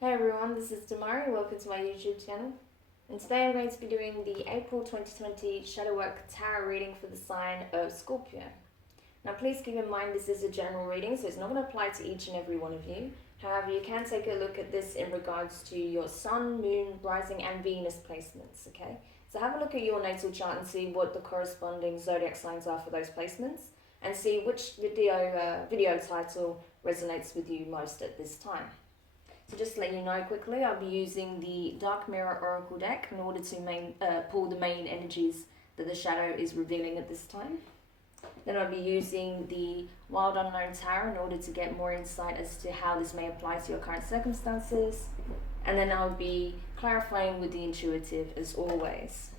Hey everyone, this is Demari. Welcome to my YouTube channel. And today I'm going to be doing the April 2020 Shadowwork Tarot reading for the sign of Scorpio. Now please keep in mind this is a general reading, so it's not going to apply to each and every one of you. However, you can take a look at this in regards to your Sun, Moon, Rising and Venus placements, okay? So have a look at your natal chart and see what the corresponding zodiac signs are for those placements, and see which video title resonates with you most at this time. So just to let you know quickly, I'll be using the Dark Mirror Oracle deck in order to pull the main energies that the shadow is revealing at this time. Then I'll be using the Wild Unknown Tarot in order to get more insight as to how this may apply to your current circumstances. And then I'll be clarifying with the intuitive as always.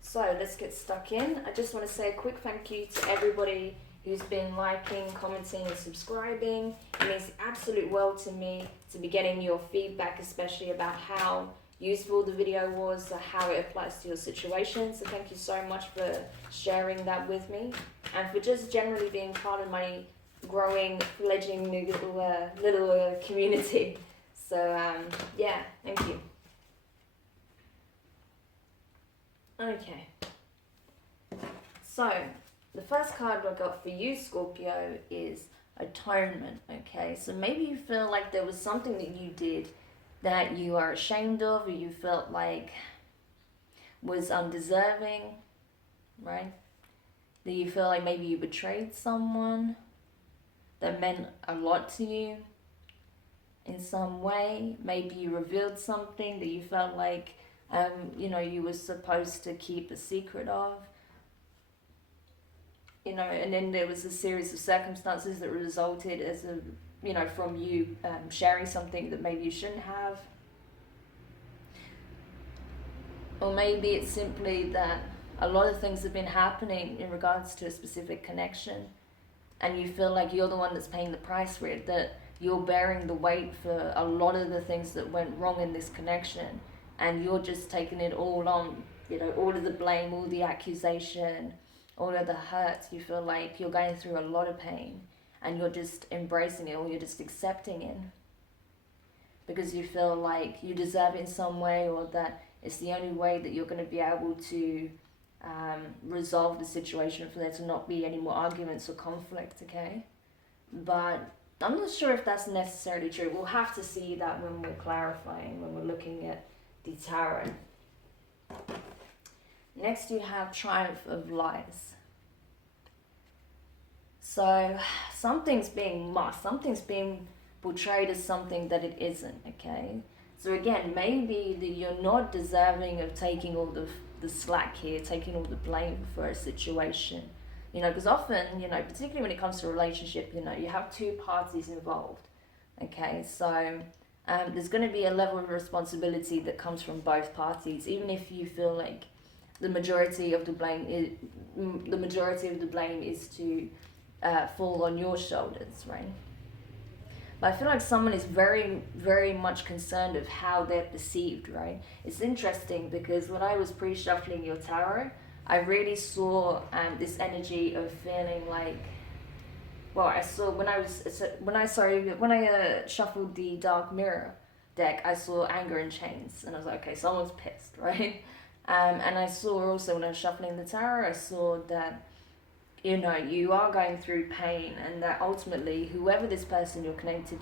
So let's get stuck in. I just want to say a quick thank you to everybody who's been liking, commenting and subscribing. It means the absolute world to me to be getting your feedback, especially about how useful the video was or how it applies to your situation. So thank you so much for sharing that with me and for just generally being part of my growing, fledgling little community. So yeah, thank you. Okay, so the first card I got for you, Scorpio, is Atonement, okay? So maybe you feel like there was something that you did that you are ashamed of, or you felt like was undeserving, right? That you feel like maybe you betrayed someone that meant a lot to you in some way. Maybe you revealed something that you felt like, you were supposed to keep a secret of. And then there was a series of circumstances that resulted as from you sharing something that maybe you shouldn't have. Or maybe it's simply that a lot of things have been happening in regards to a specific connection, and you feel like you're the one that's paying the price for it, that you're bearing the weight for a lot of the things that went wrong in this connection, and you're just taking it all on, all of the blame, all the accusation, all of the hurt. You feel like you're going through a lot of pain and you're just embracing it, or you're just accepting it because you feel like you deserve it in some way, or that it's the only way that you're going to be able to resolve the situation for there to not be any more arguments or conflict, okay? But I'm not sure if that's necessarily true. We'll have to see that when we're clarifying, when we're looking at the tarot. Next you have Triumph of Lies. So something's being masked, something's being portrayed as something that it isn't, okay? So again, maybe that you're not deserving of taking all the slack here, taking all the blame for a situation. Because often, particularly when it comes to a relationship, you have two parties involved, okay? So there's going to be a level of responsibility that comes from both parties, even if you feel like the majority of the blame is to fall on your shoulders, right? But I feel like someone is very, very much concerned of how they're perceived, right? It's interesting because when I was pre-shuffling your tarot, I really saw this energy of feeling like, well, I saw when I shuffled the Dark Mirror deck, I saw anger and chains, and I was like, okay, someone's pissed, right? And I saw also when I was shuffling the tarot, I saw that, you are going through pain, and that ultimately, whoever this person you're connected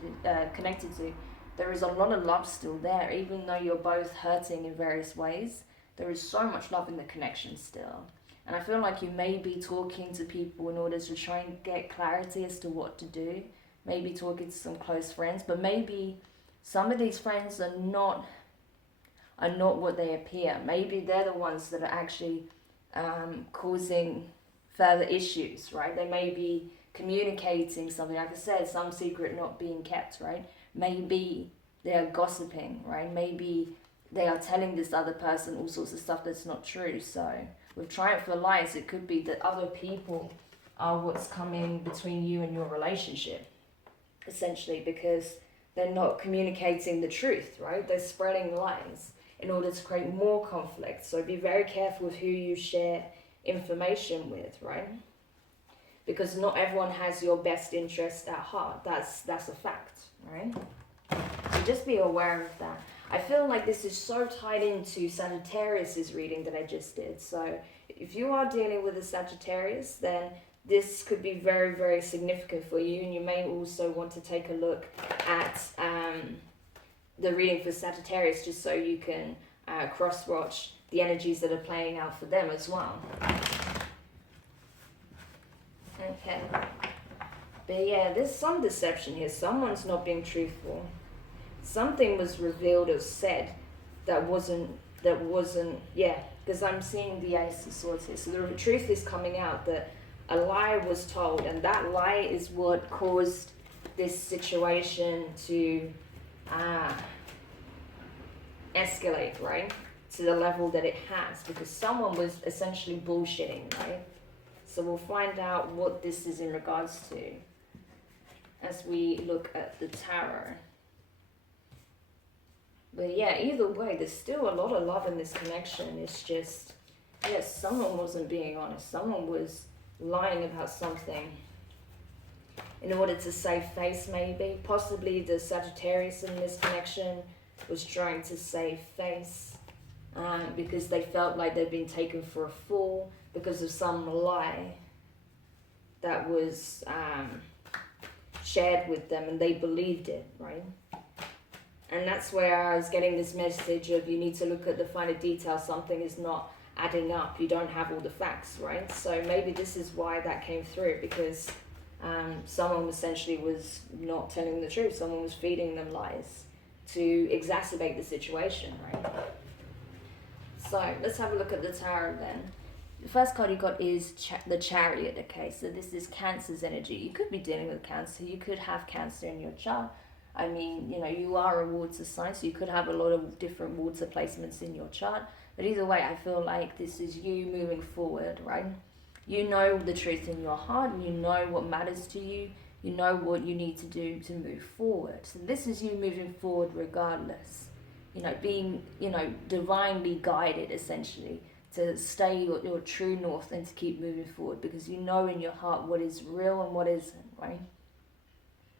to, there is a lot of love still there, even though you're both hurting in various ways. There is so much love in the connection still. And I feel like you may be talking to people in order to try and get clarity as to what to do. Maybe talking to some close friends, but maybe some of these friends are not what they appear. Maybe they're the ones that are actually causing further issues, right? They may be communicating something, like I said, some secret not being kept, right? Maybe they are gossiping, right? Maybe they are telling this other person all sorts of stuff that's not true. So with Triumph of Lies, it could be that other people are what's coming between you and your relationship, essentially, because they're not communicating the truth, right? They're spreading lies in order to create more conflict. So be very careful with who you share information with, right? Because not everyone has your best interest at heart. That's a fact, right? So So just be aware of that. I feel like this is so tied into Sagittarius's reading that I just did. So if you are dealing with a Sagittarius, then this could be very, very significant for you. And you may also want to take a look at the reading for Sagittarius, just so you can cross-watch the energies that are playing out for them as well. Okay. But yeah, there's some deception here. Someone's not being truthful. Something was revealed or said that wasn't, yeah, because I'm seeing the Ace of Swords here. So the truth is coming out that a lie was told, and that lie is what caused this situation to escalate, right? To the level that it has, because someone was essentially bullshitting, right? So we'll find out what this is in regards to as we look at the tarot. But yeah, either way, there's still a lot of love in this connection. It's just, yes, someone wasn't being honest. Someone was lying about something in order to save face, maybe. Possibly the Sagittarius in this connection was trying to save face because they felt like they'd been taken for a fool because of some lie that was shared with them, and they believed it, right? And that's where I was getting this message of you need to look at the finer details. Something is not adding up. You don't have all the facts, right? So maybe this is why that came through, because someone essentially was not telling the truth. Someone was feeding them lies to exacerbate the situation, right? So let's have a look at the tarot then. The first card you got is the Chariot, okay? So this is Cancer's energy. You could be dealing with Cancer. You could have Cancer in your chart. I mean, you know, you are a water sign, so you could have a lot of different water placements in your chart. But either way, I feel like this is you moving forward, right? You know the truth in your heart, and you know what matters to you. You know what you need to do to move forward. So this is you moving forward regardless. You know, being, you know, divinely guided, essentially, to stay your true north and to keep moving forward, because you know in your heart what is real and what isn't, right?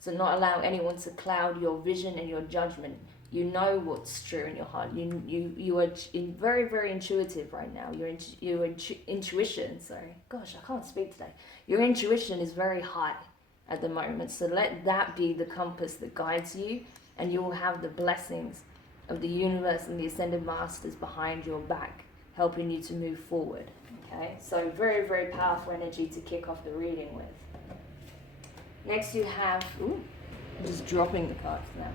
So not allow anyone to cloud your vision and your judgment. You know what's true in your heart. You are very, very intuitive right now. Your intuition, sorry. Gosh, I can't speak today. Your intuition is very high at the moment. So let that be the compass that guides you, and you will have the blessings of the universe and the ascended masters behind your back, helping you to move forward. Okay, so very, very powerful energy to kick off the reading with. Next you have, I'm just dropping the cards now.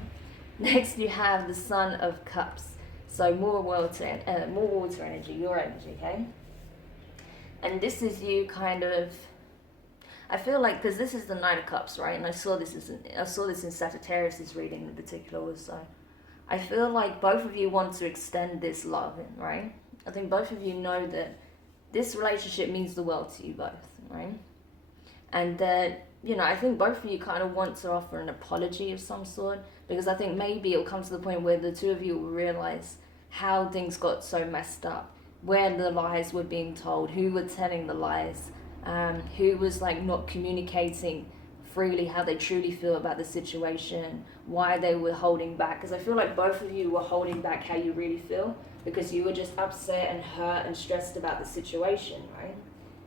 Next you have the Sun of Cups. So more water energy, your energy, okay? And this is you kind of, I feel like, because this is the Nine of Cups, right? And I saw this in Sagittarius's reading in particular also. I feel like both of you want to extend this love in, right? I think both of you know that this relationship means the world to you both, right? And that, you know, I think both of you kind of want to offer an apology of some sort, because I think maybe it'll come to the point where the two of you will realize how things got so messed up, where the lies were being told, who were telling the lies, who was like not communicating freely how they truly feel about the situation, why they were holding back. Because I feel like both of you were holding back how you really feel, because you were just upset and hurt and stressed about the situation, right?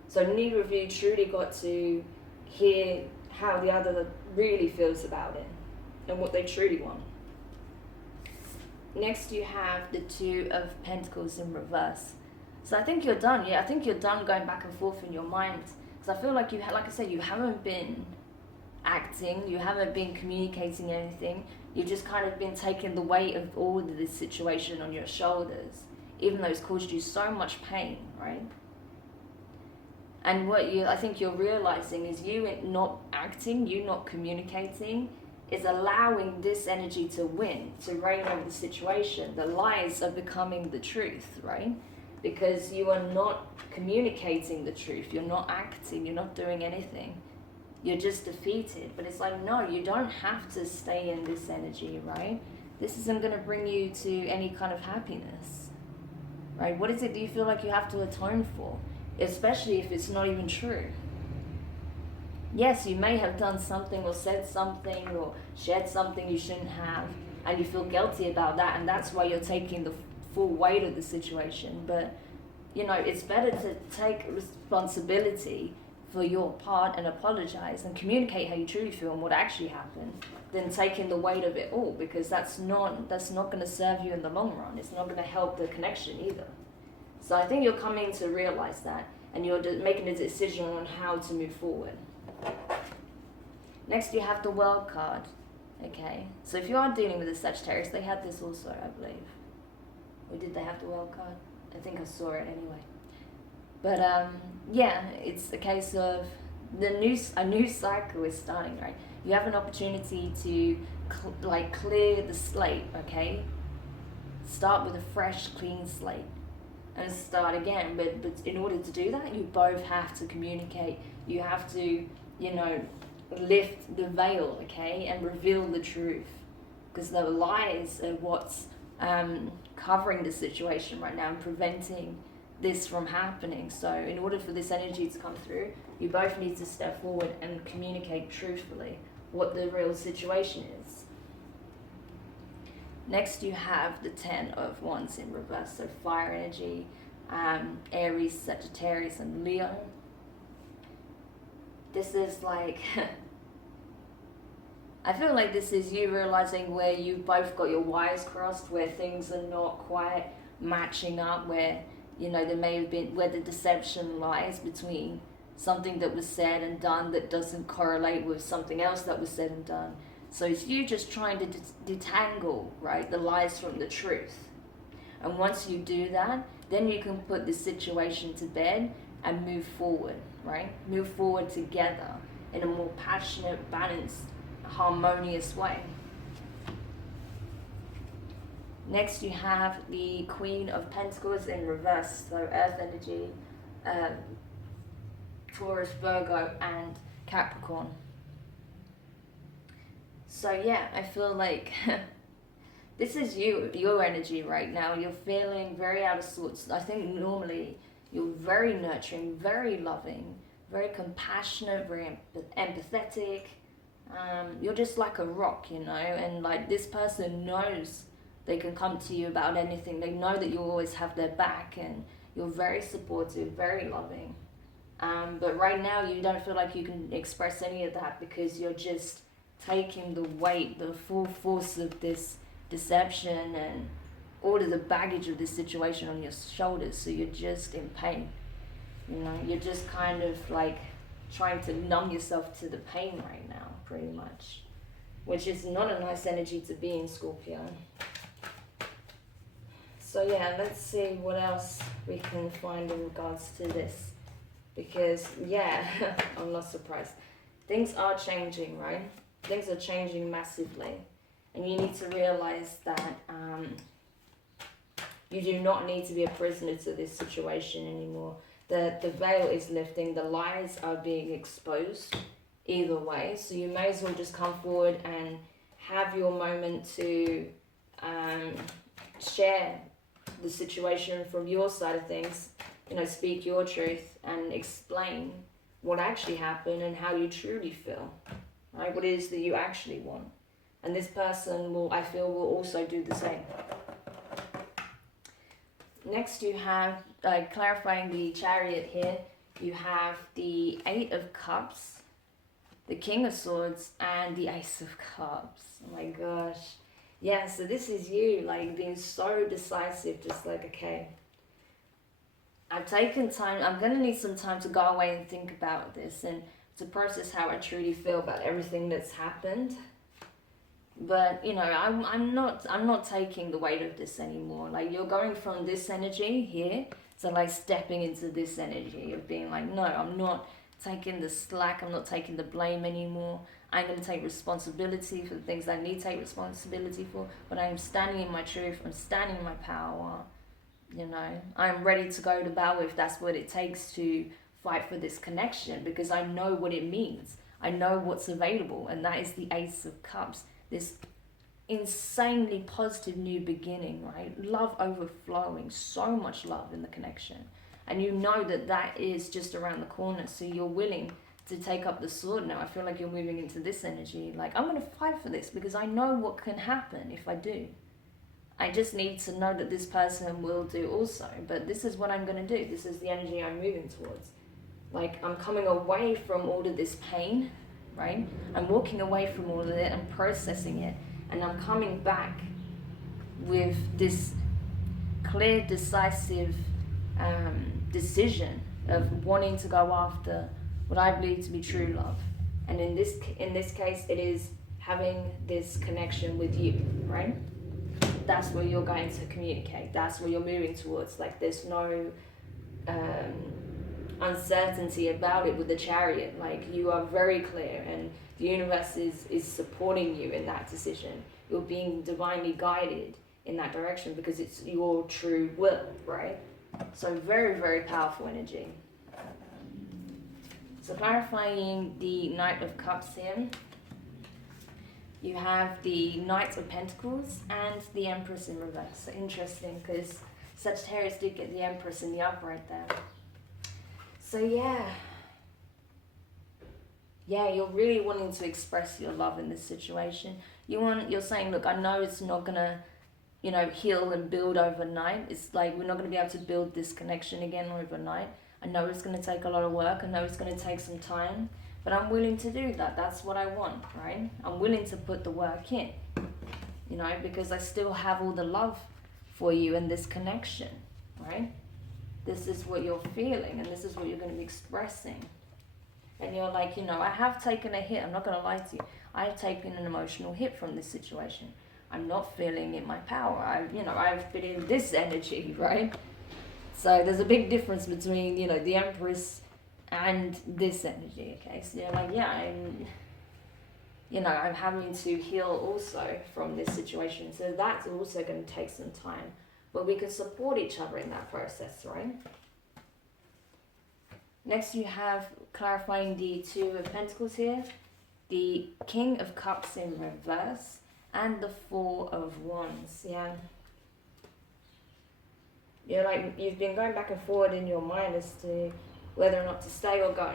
So neither of you truly got to hear how the other really feels about it and what they truly want. Next you have the Two of Pentacles in reverse. So I think you're done. Yeah, I think you're done going back and forth in your mind. Because I feel like like I said, you haven't been acting, you haven't been communicating anything. You've just kind of been taking the weight of all of this situation on your shoulders, even though it's caused you so much pain, right? And what I think you're realizing is you not acting, you not communicating, is allowing this energy to win, to reign over the situation. The lies are becoming the truth, right? Because you are not communicating the truth, you're not acting, you're not doing anything. You're just defeated. But it's like, no, you don't have to stay in this energy, right? This isn't going to bring you to any kind of happiness, right? What is it do you feel like you have to atone for? Especially if it's not even true. Yes, you may have done something or said something or shared something you shouldn't have, and you feel guilty about that, and that's why you're taking the full weight of the situation. But you know, it's better to take responsibility for your part and apologize and communicate how you truly feel and what actually happened than taking the weight of it all, because that's not going to serve you in the long run. It's not going to help the connection either. So I think you're coming to realize that, and you're making a decision on how to move forward. Next, you have the World card. Okay, so if you are dealing with a Sagittarius, they had this also, I believe. Or did they have the World card? I think I saw it anyway. But yeah, it's a case of a new cycle is starting, right? You have an opportunity to clear the slate, okay? Start with a fresh, clean slate and start again. But in order to do that, you both have to communicate. You have to, you know, lift the veil, okay, and reveal the truth, because the lies are what's covering the situation right now and preventing this from happening. So in order for this energy to come through, you both need to step forward and communicate truthfully what the real situation is. Next, you have the 10 of Wands in reverse, so fire energy, Aries, Sagittarius, and Leo. This is like, I feel like this is you realizing where you both got your wires crossed, where things are not quite matching up, where, you know, there may have been, where the deception lies between something that was said and done that doesn't correlate with something else that was said and done. So it's you just trying to detangle, right, the lies from the truth. And once you do that, then you can put the situation to bed and move forward, right? Move forward together in a more passionate, balanced, harmonious way. Next, you have the Queen of Pentacles in reverse, so Earth energy, Taurus, Virgo, and Capricorn. So yeah, I feel like this is your energy right now. You're feeling very out of sorts. I think normally you're very nurturing, very loving, very compassionate, very empathetic. You're just like a rock, you know, and like this person knows they can come to you about anything. They know that you always have their back, and you're very supportive, very loving. But right now you don't feel like you can express any of that because you're just taking the weight, the full force of this deception and all of the baggage of this situation on your shoulders. So you're just in pain, you know, you're just kind of like trying to numb yourself to the pain right now, pretty much, which is not a nice energy to be in, Scorpio. So yeah, let's see what else we can find in regards to this, because yeah, I'm not surprised. Things are changing, right? Things are changing massively, and you need to realize that you do not need to be a prisoner to this situation anymore. The veil is lifting, the lies are being exposed either way, so you may as well just come forward and have your moment to share the situation from your side of things, you know, speak your truth and explain what actually happened and how you truly feel, right? What it is that you actually want. And this person will, I feel, will also do the same. Next, you have, clarifying the Chariot here, you have the 8 of Cups, the King of Swords, and the Ace of Cups. Oh my gosh. Yeah, so this is you, like, being so decisive, just like, okay, I've taken time, I'm going to need some time to go away and think about this and to process how I truly feel about everything that's happened. But, you know, I'm not taking the weight of this anymore. Like, you're going from this energy here to, like, stepping into this energy of being like, no, I'm not taking the slack, I'm not taking the blame anymore. I'm going to take responsibility for the things that I need to take responsibility for, but I'm standing in my truth, I'm standing in my power, you know. I'm ready to go to battle if that's what it takes to fight for this connection, because I know what it means. I know what's available, and that is the Ace of Cups. This insanely positive new beginning, right? Love overflowing, so much love in the connection. And you know that that is just around the corner, so you're willing to take up the sword now. I feel like you're moving into this energy. Like, I'm going to fight for this because I know what can happen if I do. I just need to know that this person will do also. But this is what I'm going to do. This is the energy I'm moving towards. Like, I'm coming away from all of this pain, right? I'm walking away from all of it and processing it. And I'm coming back with this clear, decisive decision of wanting to go after what I believe to be true love. And in this case, it is having this connection with you, right? That's where you're going to communicate. That's where you're moving towards. Like, there's no uncertainty about it with the Chariot. Like, you are very clear, and the universe is supporting you in that decision. You're being divinely guided in that direction because it's your true will, right? So very, very powerful energy. So clarifying the Knight of Cups here, you have the Knight of Pentacles and the Empress in reverse. So interesting, because Sagittarius did get the Empress in the upright there. So yeah, you're really wanting to express your love in this situation. You're saying, look, I know it's not gonna, heal and build overnight. It's like, we're not gonna be able to build this connection again overnight. I know it's gonna take a lot of work. I know it's gonna take some time, but I'm willing to do that. That's what I want, right? I'm willing to put the work in, because I still have all the love for you in this connection, right? This is what you're feeling, and this is what you're going to be expressing. And you're like, I have taken a hit. I'm not going to lie to you. I have taken an emotional hit from this situation. I'm not feeling in my power. I've been in this energy, right? So there's a big difference between, the Empress and this energy, okay? So you're like, I'm having to heal also from this situation. So that's also going to take some time. But we can support each other in that process, right? Next you have clarifying the Two of Pentacles here, the King of Cups in reverse, and the Four of Wands, yeah. You've been going back and forward in your mind as to whether or not to stay or go.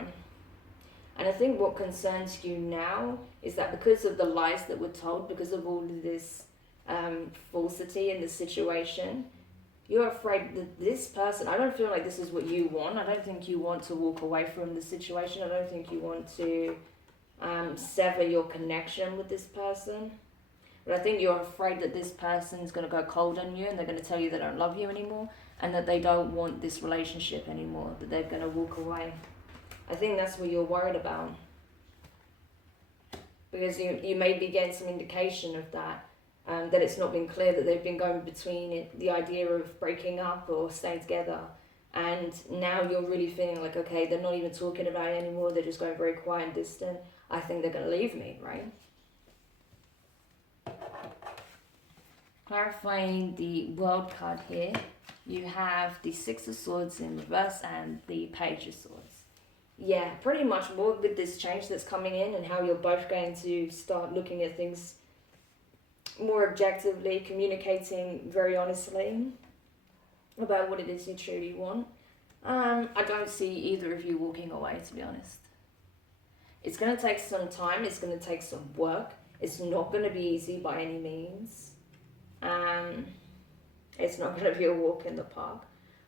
And I think what concerns you now is that because of the lies that were told, because of all of this falsity in the situation, you're afraid that this person, I don't feel like this is what you want. I don't think you want to walk away from the situation. I don't think you want to sever your connection with this person. But I think you're afraid that this person's going to go cold on you and they're going to tell you they don't love you anymore and that they don't want this relationship anymore, that they're going to walk away. I think that's what you're worried about. Because you may be getting some indication of that. That it's not been clear, that they've been going between it, the idea of breaking up or staying together, and now you're really feeling like, okay, they're not even talking about it anymore, they're just going very quiet and distant. I think they're going to leave me, right? Clarifying the World card here, you have the Six of Swords in reverse and the Page of Swords. Yeah, pretty much more with this change that's coming in and how you're both going to start looking at things more objectively, communicating very honestly about what it is you truly want. I don't see either of you walking away, to be honest. It's going to take some time. It's going to take some work. It's not going to be easy by any means. It's not going to be a walk in the park.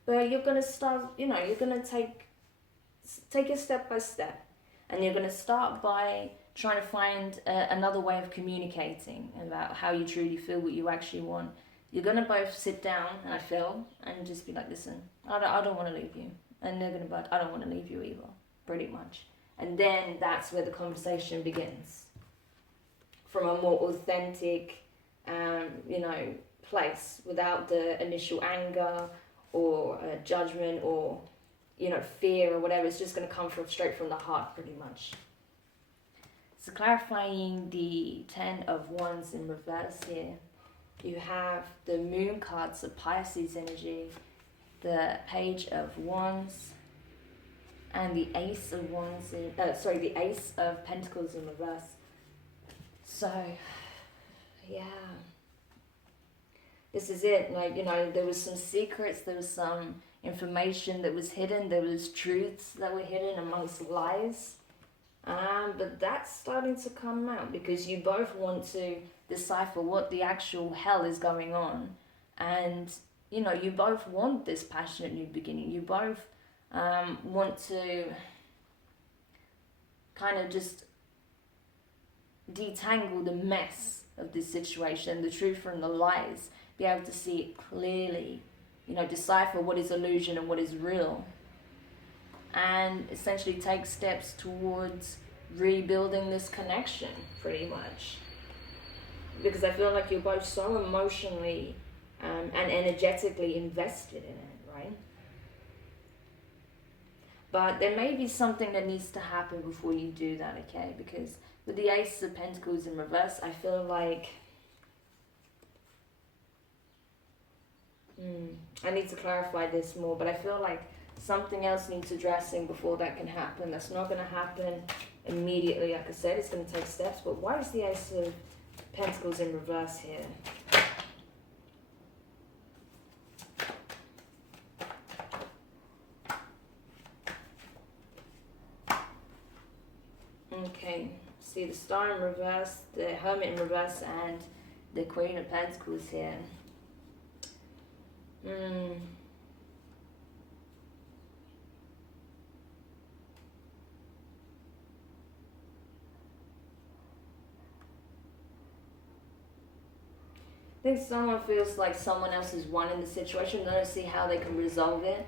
But you're going to start, you're going to take it step by step. And you're going to start by trying to find another way of communicating about how you truly feel, what you actually want. You're going to both sit down, and I feel, and just be like, listen, I don't want to leave you. And they're going to be like, I don't want to leave you either, pretty much. And then that's where the conversation begins. From a more authentic, place, without the initial anger or judgment or, fear or whatever. It's just going to come straight from the heart, pretty much. So clarifying the Ten of Wands in reverse here, you have the Moon cards, the Pisces energy, the Page of Wands, and the Ace of Wands, the Ace of Pentacles in reverse. So, yeah. This is it. There was some secrets, there was some information that was hidden, there was truths that were hidden amongst lies. But that's starting to come out because you both want to decipher what the actual hell is going on. And, you know, you both want this passionate new beginning. You both want to kind of just detangle the mess of this situation, the truth from the lies, be able to see it clearly, you know, decipher what is illusion and what is real, and essentially take steps towards rebuilding this connection, pretty much. Because I feel like you're both so emotionally and energetically invested in it, right? But there may be something that needs to happen before you do that, okay? Because with the Ace of Pentacles in reverse, I feel like I need to clarify this more, but I feel like something else needs addressing before that can happen. That's not going to happen immediately. Like I said, it's going to take steps. But why is the Ace of Pentacles in reverse here? Okay, see the Star in reverse, the Hermit in reverse, and the Queen of Pentacles here. I think someone feels like someone else has won in the situation. They don't see how they can resolve it.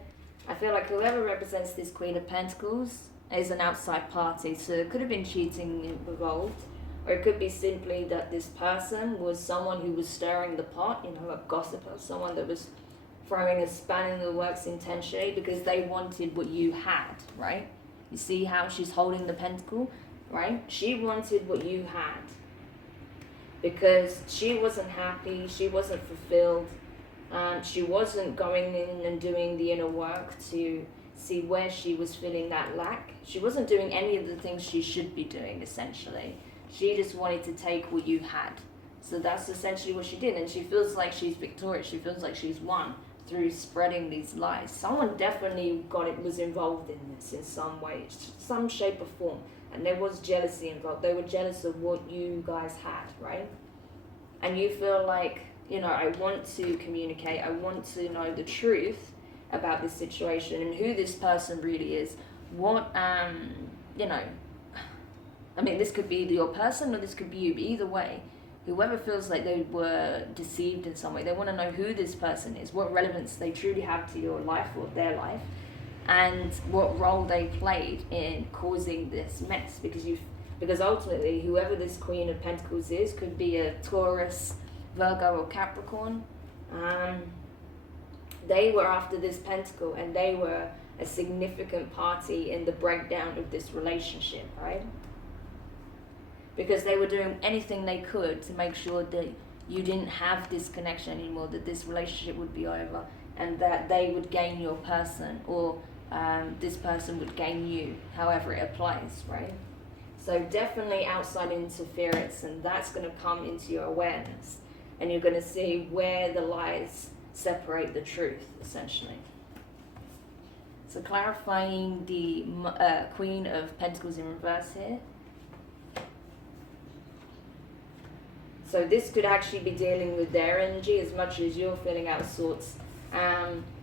I feel like whoever represents this Queen of Pentacles is an outside party. So it could have been cheating involved. Or it could be simply that this person was someone who was stirring the pot, you know, a gossiper, someone that was throwing a span in the works intentionally because they wanted what you had, right? You see how she's holding the pentacle, right? She wanted what you had because she wasn't happy, she wasn't fulfilled, she wasn't going in and doing the inner work to see where she was feeling that lack. She wasn't doing any of the things she should be doing, essentially. She just wanted to take what you had. So that's essentially what she did. And she feels like she's victorious. She feels like she's won through spreading these lies. Someone definitely was involved in this in some way, some shape or form. And there was jealousy involved. They were jealous of what you guys had, right? And you feel like, you know, I want to communicate. I want to know the truth about this situation and who this person really is. What, you know, I mean, this could be your person or this could be you, but either way, whoever feels like they were deceived in some way, they want to know who this person is, what relevance they truly have to your life or their life, and what role they played in causing this mess. Because ultimately, whoever this Queen of Pentacles is could be a Taurus, Virgo, or Capricorn. They were after this pentacle, and they were a significant party in the breakdown of this relationship, right? Because they were doing anything they could to make sure that you didn't have this connection anymore, that this relationship would be over, and that they would gain your person, or this person would gain you, however it applies, right? So definitely outside interference, and that's going to come into your awareness, and you're going to see where the lies separate the truth, essentially. So clarifying the Queen of Pentacles in reverse here. So this could actually be dealing with their energy as much as you're feeling out of sorts.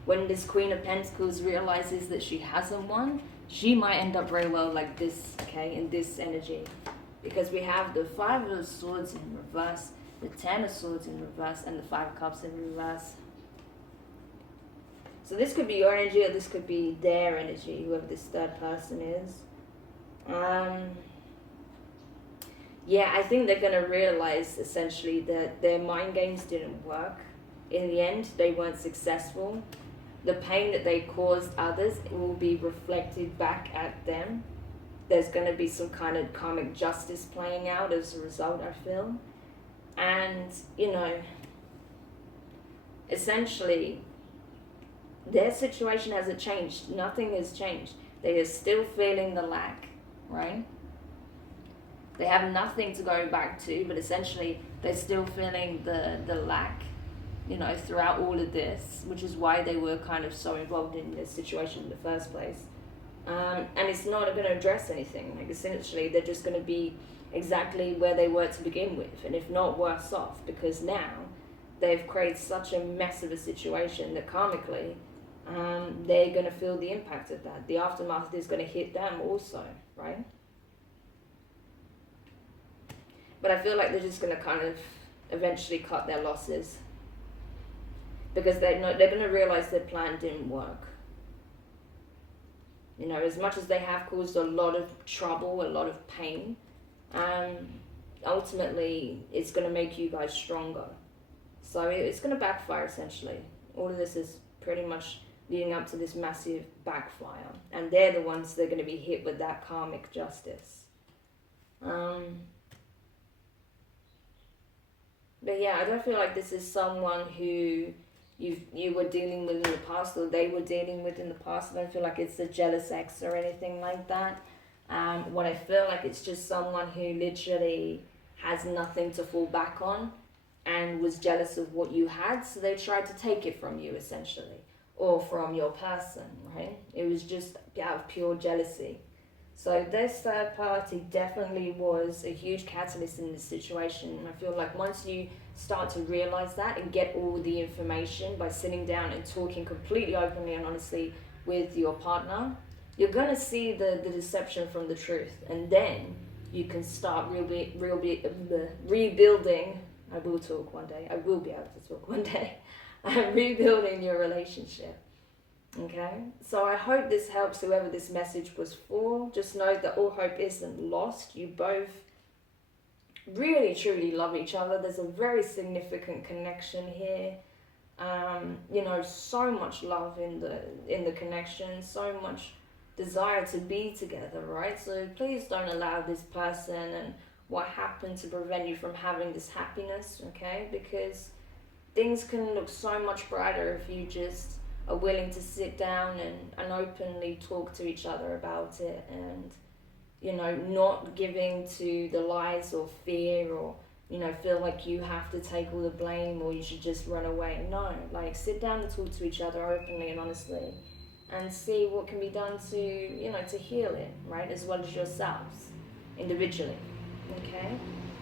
When this Queen of Pentacles realizes that she hasn't won, she might end up very well like this, okay, in this energy. Because we have the Five of Swords in reverse, the Ten of Swords in reverse, and the Five of Cups in reverse. So this could be your energy, or this could be their energy, whoever this third person is. Yeah, I think they're going to realize essentially that their mind games didn't work. In the end, they weren't successful. The pain that they caused others will be reflected back at them. There's going to be some kind of karmic justice playing out as a result, I feel. And, you know, essentially, their situation hasn't changed. Nothing has changed. They are still feeling the lack, right? They have nothing to go back to, but essentially they're still feeling the lack, you know, throughout all of this, which is why they were kind of so involved in this situation in the first place. And it's not going to address anything. Like, essentially, they're just going to be exactly where they were to begin with, and if not worse off, because now they've created such a mess of a situation that karmically, they're going to feel the impact of that. The aftermath is going to hit them also, right? But I feel like they're just going to kind of eventually cut their losses, because they're going to realize their plan didn't work. You know, as much as they have caused a lot of trouble, a lot of pain, ultimately it's going to make you guys stronger. So it's going to backfire, essentially. All of this is pretty much leading up to this massive backfire, and they're the ones that are going to be hit with that karmic justice. But yeah, I don't feel like this is someone who you were dealing with in the past, or they were dealing with in the past. I don't feel like it's a jealous ex or anything like that. What I feel like, it's just someone who literally has nothing to fall back on and was jealous of what you had, so they tried to take it from you, essentially, or from your person, right? It was just out of pure jealousy. So this third party definitely was a huge catalyst in this situation. I feel like once you start to realize that and get all the information by sitting down and talking completely openly and honestly with your partner, you're going to see the deception from the truth. And then you can start rebuilding. I will talk one day. I will be able to talk one day. Rebuilding your relationship. Okay, so I hope this helps whoever this message was for. Just know that all hope isn't lost. You both really truly love each other. There's a very significant connection here. You know, so much love in the connection, so much desire to be together, right? So please don't allow this person and what happened to prevent you from having this happiness, okay? Because things can look so much brighter if you just are willing to sit down and openly talk to each other about it, and, you know, not giving to the lies or fear, or, you know, feel like you have to take all the blame or you should just run away. No, like, sit down and talk to each other openly and honestly, and see what can be done to, you know, to heal it, right, as well as yourselves individually. Okay,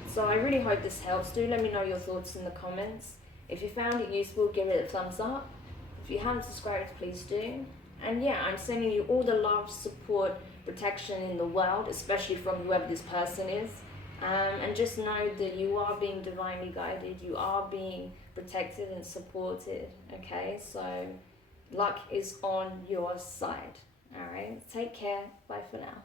so I really hope this helps. Do let me know your thoughts in the comments. If you found it useful, give it a thumbs up. If you haven't subscribed, please do. And yeah, I'm sending you all the love, support, protection in the world, especially from whoever this person is. And just know that you are being divinely guided. You are being protected and supported. Okay, so luck is on your side. All right, take care. Bye for now.